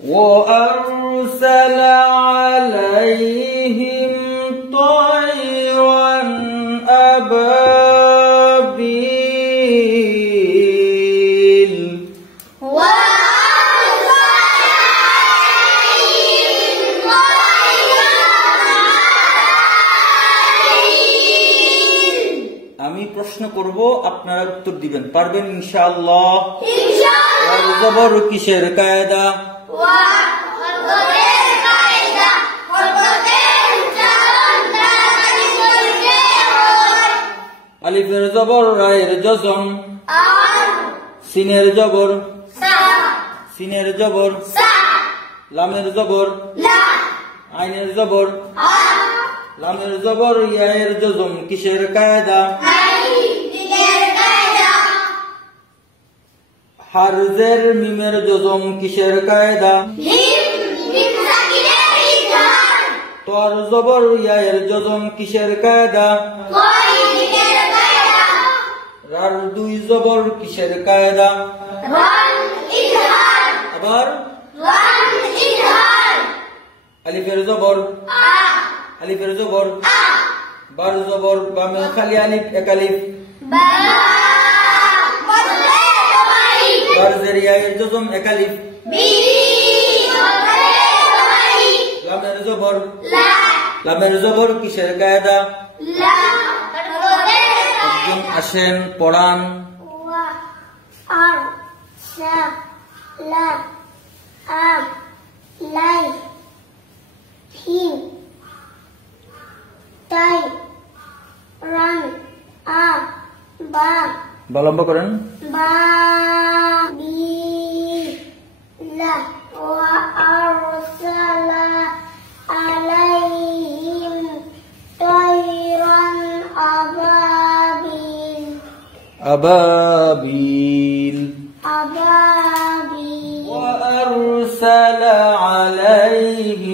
وأرسل عليهم طيرا أبابيل আমি প্রশ্ন করব আপনারা উত্তর দিবেন পারবেন ইনশাআল্লাহ ইনশাআল্লাহ জবর কিসের কায়দা আলিফের জবর রায়ের জজম সিনের জবর সিনের জবর লামের জবর আইনের জবর লামের জবর ইয়ায়ের জজম কিসের কায়দা হারজের মিমের জজম কিসের কায়দা তর জবর ইয়ায়ের জজম কিসের কায়দা রার দুই জবর কিসের কায়দা আবার আলিফের জবর আলিফের জবর বার জবর বামে খালি আলিফ এক আলিফ বার জেরিয়ায়ের জজম এক আলিফ লামের জবর লামের জবর কিসের কায়দা একজন আসেন পড়ান লম্বা করেন أبابيل وأرسل عليهم